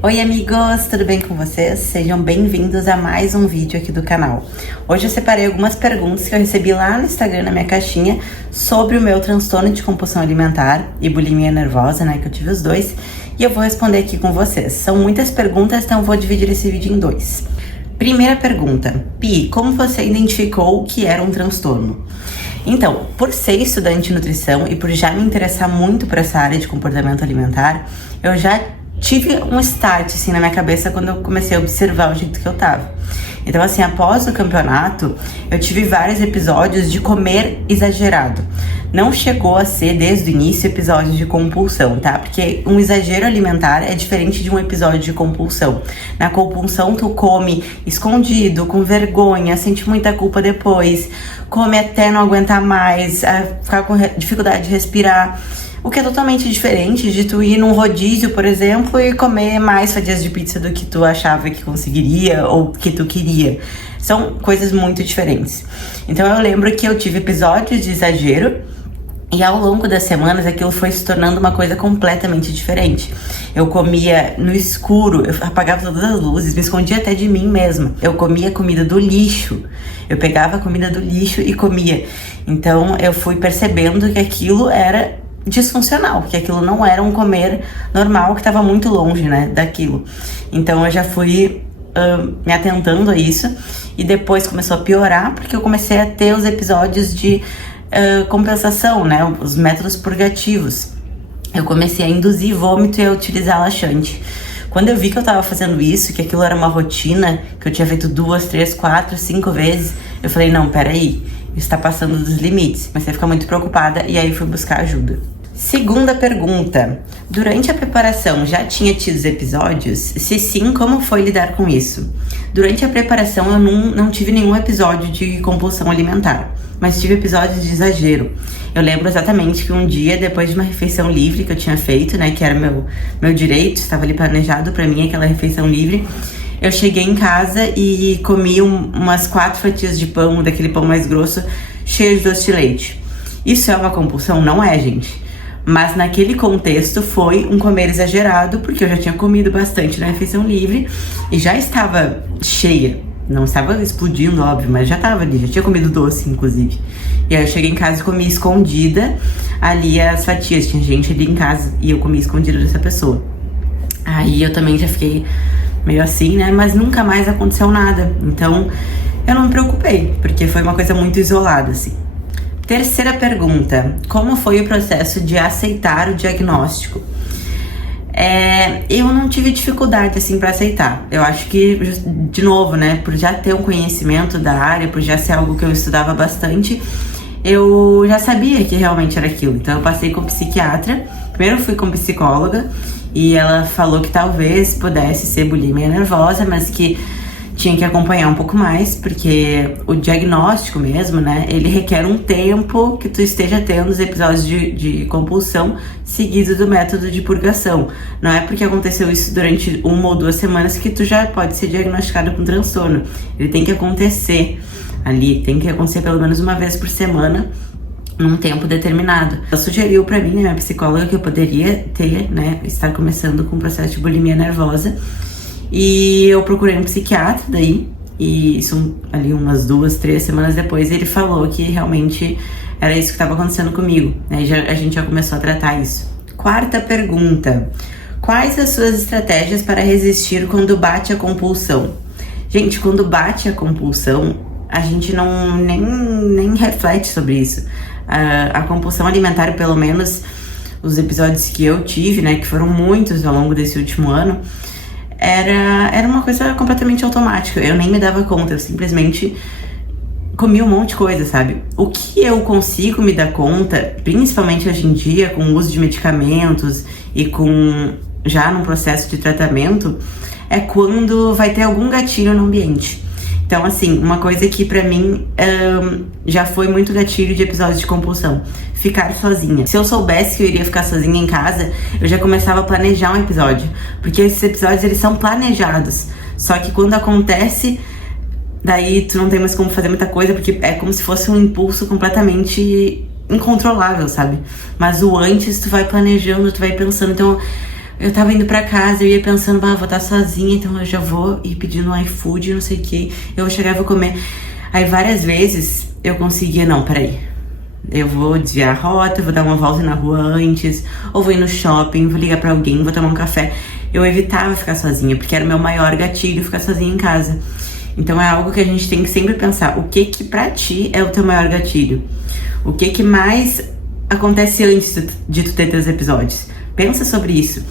Oi amigos, tudo bem com vocês? Sejam bem-vindos a mais um vídeo aqui do canal. Hoje eu separei algumas perguntas que eu recebi lá no Instagram, na minha caixinha, sobre o meu transtorno de compulsão alimentar e bulimia nervosa, né, que eu tive os dois, e eu vou responder aqui com vocês. São muitas perguntas, então eu vou dividir esse vídeo em dois. Primeira pergunta: Pi, como você identificou que era um transtorno? Então, por ser estudante de nutrição e por já me interessar muito por essa área de comportamento alimentar, eu já tive um start assim na minha cabeça quando eu comecei a observar o jeito que eu tava. Então assim, após o campeonato, eu tive vários episódios de comer exagerado. Não chegou a ser desde o início episódios de compulsão, tá? Porque um exagero alimentar é diferente de um episódio de compulsão. Na compulsão tu come escondido, com vergonha, sente muita culpa depois, come até não aguentar mais, ficar com dificuldade de respirar. O que é totalmente diferente de tu ir num rodízio, por exemplo, e comer mais fatias de pizza do que tu achava que conseguiria ou que tu queria. São coisas muito diferentes. Então eu lembro que eu tive episódios de exagero e ao longo das semanas aquilo foi se tornando uma coisa completamente diferente. Eu comia no escuro, eu apagava todas as luzes, me escondia até de mim mesma. Eu comia comida do lixo, eu pegava a comida do lixo e comia. Então eu fui percebendo que aquilo era disfuncional, que aquilo não era um comer normal, que estava muito longe, né, daquilo. Então eu já fui me atentando a isso e depois começou a piorar porque eu comecei a ter os episódios de compensação, né, os métodos purgativos. Eu comecei a induzir vômito e a utilizar laxante. Quando eu vi que eu tava fazendo isso, que aquilo era uma rotina, que eu tinha feito 2, 3, 4, 5 vezes, eu falei, não, peraí, isso tá passando dos limites. Comecei a ficar muito preocupada e aí fui buscar ajuda. Segunda pergunta: durante a preparação já tinha tido os episódios? Se sim, como foi lidar com isso? Durante a preparação eu não tive nenhum episódio de compulsão alimentar, mas tive episódios de exagero. Eu lembro exatamente que um dia, depois de uma refeição livre que eu tinha feito, né, que era meu direito, estava ali planejado pra mim aquela refeição livre, eu cheguei em casa e comi umas 4 fatias de pão, daquele pão mais grosso, cheio de doce de leite. Isso é uma compulsão? Não é, gente. Mas naquele contexto foi um comer exagerado, porque eu já tinha comido bastante na refeição livre e já estava cheia. Não estava explodindo, óbvio, mas já estava ali, já tinha comido doce, inclusive. E aí eu cheguei em casa e comi escondida ali as fatias. Tinha gente ali em casa e eu comi escondida dessa pessoa. Aí eu também já fiquei meio assim, né? Mas nunca mais aconteceu nada. Então eu não me preocupei, porque foi uma coisa muito isolada, assim. Terceira pergunta: como foi o processo de aceitar o diagnóstico? Eu não tive dificuldade, assim, pra aceitar. Eu acho que, de novo, né, por já ter um conhecimento da área, por já ser algo que eu estudava bastante, eu já sabia que realmente era aquilo. Então eu passei com psiquiatra, primeiro eu fui com psicóloga, e ela falou que talvez pudesse ser bulimia nervosa, mas que tinha que acompanhar um pouco mais, porque o diagnóstico mesmo, né, ele requer um tempo que tu esteja tendo os episódios de compulsão seguido do método de purgação. Não é porque aconteceu isso durante 1 ou 2 semanas que tu já pode ser diagnosticado com transtorno. Ele tem que acontecer ali, tem que acontecer pelo menos uma vez por semana, num tempo determinado. Ela sugeriu pra mim, né, minha psicóloga, que eu poderia ter, né, estar começando com o processo de bulimia nervosa. E eu procurei um psiquiatra daí, e isso ali umas 2, 3 semanas depois ele falou que realmente era isso que estava acontecendo comigo, né? A gente já começou a tratar isso. Quarta pergunta: quais as suas estratégias para resistir quando bate a compulsão? Gente, quando bate a compulsão, a gente nem reflete sobre isso. A compulsão alimentar, pelo menos os episódios que eu tive, né, que foram muitos ao longo desse último ano, era uma coisa completamente automática. Eu nem me dava conta, eu simplesmente comia um monte de coisa, sabe? O que eu consigo me dar conta, principalmente hoje em dia, com o uso de medicamentos e com já num processo de tratamento, é quando vai ter algum gatilho no ambiente. Então, assim, uma coisa que pra mim já foi muito gatilho de episódios de compulsão: ficar sozinha. Se eu soubesse que eu iria ficar sozinha em casa, eu já começava a planejar um episódio, porque esses episódios, eles são planejados. Só que quando acontece, daí tu não tem mais como fazer muita coisa, porque é como se fosse um impulso completamente incontrolável, sabe? Mas o antes tu vai planejando, tu vai pensando. Então eu tava indo pra casa, eu ia pensando, vou estar sozinha, então eu já vou ir pedindo um iFood, não sei o que, eu vou chegar e vou comer. Aí várias vezes eu conseguia, não, peraí, eu vou desviar a rota, vou dar uma volta na rua antes, ou vou ir no shopping, vou ligar pra alguém, vou tomar um café. Eu evitava ficar sozinha, porque era o meu maior gatilho ficar sozinha em casa. Então é algo que a gente tem que sempre pensar, o que que pra ti é o teu maior gatilho? O que que mais acontece antes de tu ter teus episódios? Pensa sobre isso.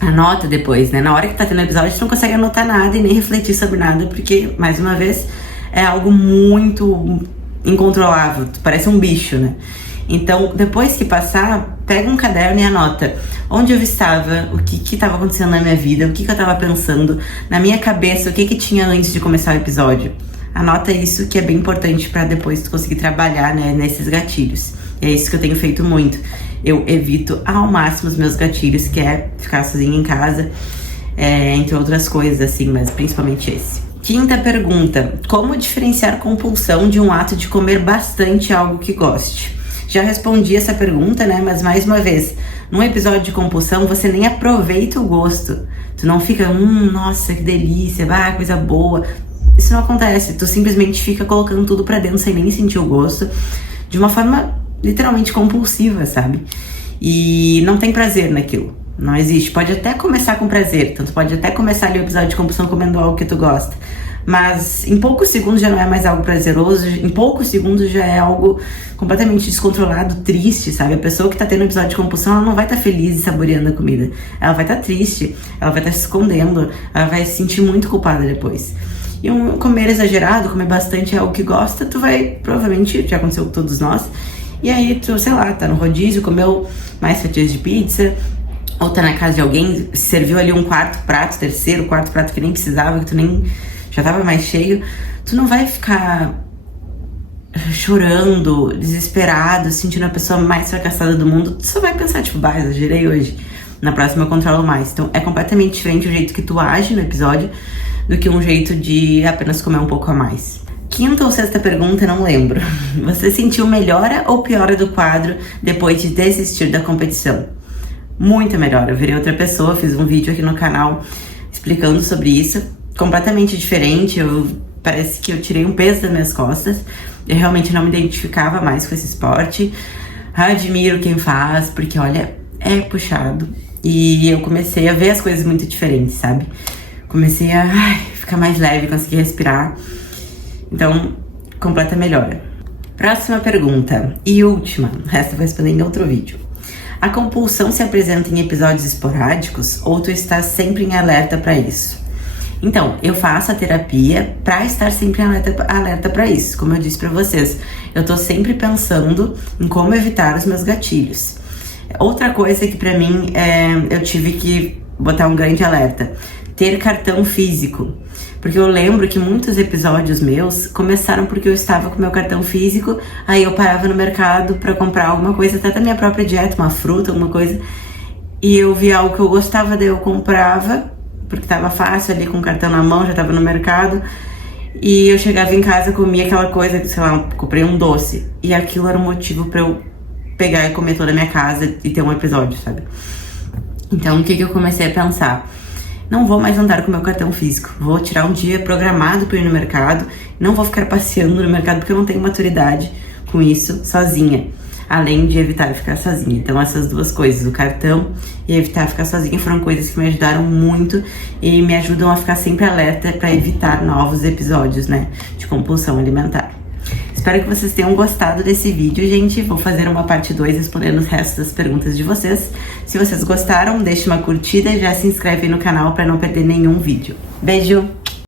Anota depois, né? Na hora que tá tendo episódio, tu não consegue anotar nada e nem refletir sobre nada, porque, mais uma vez, é algo muito incontrolável, tu parece um bicho, né? Então, depois que passar, pega um caderno e anota onde eu estava, o que estava acontecendo na minha vida, o que eu estava pensando, na minha cabeça, o que tinha antes de começar o episódio. Anota isso, que é bem importante para depois tu conseguir trabalhar, né, nesses gatilhos. E é isso que eu tenho feito muito. Eu evito ao máximo os meus gatilhos, que é ficar sozinha em casa, entre outras coisas, assim, mas principalmente esse. Quinta pergunta: como diferenciar compulsão de um ato de comer bastante algo que goste? Já respondi essa pergunta, né? Mas mais uma vez, num episódio de compulsão, você nem aproveita o gosto. Tu não fica, nossa, que delícia, coisa boa. Isso não acontece. Tu simplesmente fica colocando tudo pra dentro sem nem sentir o gosto, de uma forma literalmente compulsiva, sabe? E não tem prazer naquilo. Não existe. Pode até começar com prazer. Então tu pode até começar ali o episódio de compulsão comendo algo que tu gosta. Mas em poucos segundos já não é mais algo prazeroso, em poucos segundos já é algo completamente descontrolado, triste, sabe? A pessoa que tá tendo episódio de compulsão, ela não vai estar feliz e saboreando a comida. Ela vai estar triste, ela vai estar se escondendo, ela vai se sentir muito culpada depois. E um comer exagerado, comer bastante algo que gosta, tu vai, provavelmente, já aconteceu com todos nós, e aí tu, sei lá, tá no rodízio, comeu mais fatias de pizza, ou tá na casa de alguém, serviu ali um quarto prato que nem precisava, que tu nem já tava mais cheio, tu não vai ficar chorando, desesperado, sentindo a pessoa mais fracassada do mundo. Tu só vai pensar, tipo, exagerei hoje, na próxima eu controlo mais. Então é completamente diferente o jeito que tu age no episódio do que um jeito de apenas comer um pouco a mais. Quinta ou sexta pergunta, não lembro. Você sentiu melhora ou piora do quadro depois de desistir da competição? Muita melhora. Eu virei outra pessoa, fiz um vídeo aqui no canal explicando sobre isso. Completamente diferente, parece que eu tirei um peso das minhas costas. Eu realmente não me identificava mais com esse esporte. Admiro quem faz, porque olha, é puxado. E eu comecei a ver as coisas muito diferentes, sabe? Comecei a ficar mais leve, conseguir respirar. Então, completa melhora. Próxima pergunta e última, o resto eu vou responder em outro vídeo. A compulsão se apresenta em episódios esporádicos ou tu está sempre em alerta para isso? Então, eu faço a terapia pra estar sempre alerta pra isso. Como eu disse pra vocês, eu tô sempre pensando em como evitar os meus gatilhos. Outra coisa que pra mim, eu tive que botar um grande alerta: ter cartão físico. Porque eu lembro que muitos episódios meus começaram porque eu estava com meu cartão físico, aí eu parava no mercado pra comprar alguma coisa, até da minha própria dieta, uma fruta, alguma coisa, e eu via algo que eu gostava, daí eu comprava, porque tava fácil ali com o cartão na mão, já tava no mercado. E eu chegava em casa, comia aquela coisa, sei lá, comprei um doce. E aquilo era um motivo pra eu pegar e comer toda a minha casa e ter um episódio, sabe? Então, o que eu comecei a pensar? Não vou mais andar com meu cartão físico. Vou tirar um dia programado pra ir no mercado. Não vou ficar passeando no mercado, porque eu não tenho maturidade com isso sozinha. Além de evitar ficar sozinha. Então essas duas coisas, o cartão e evitar ficar sozinha, foram coisas que me ajudaram muito e me ajudam a ficar sempre alerta para evitar novos episódios, né, de compulsão alimentar. Espero que vocês tenham gostado desse vídeo, gente. Vou fazer uma parte 2 respondendo os restos das perguntas de vocês. Se vocês gostaram, deixe uma curtida e já se inscreve no canal para não perder nenhum vídeo. Beijo!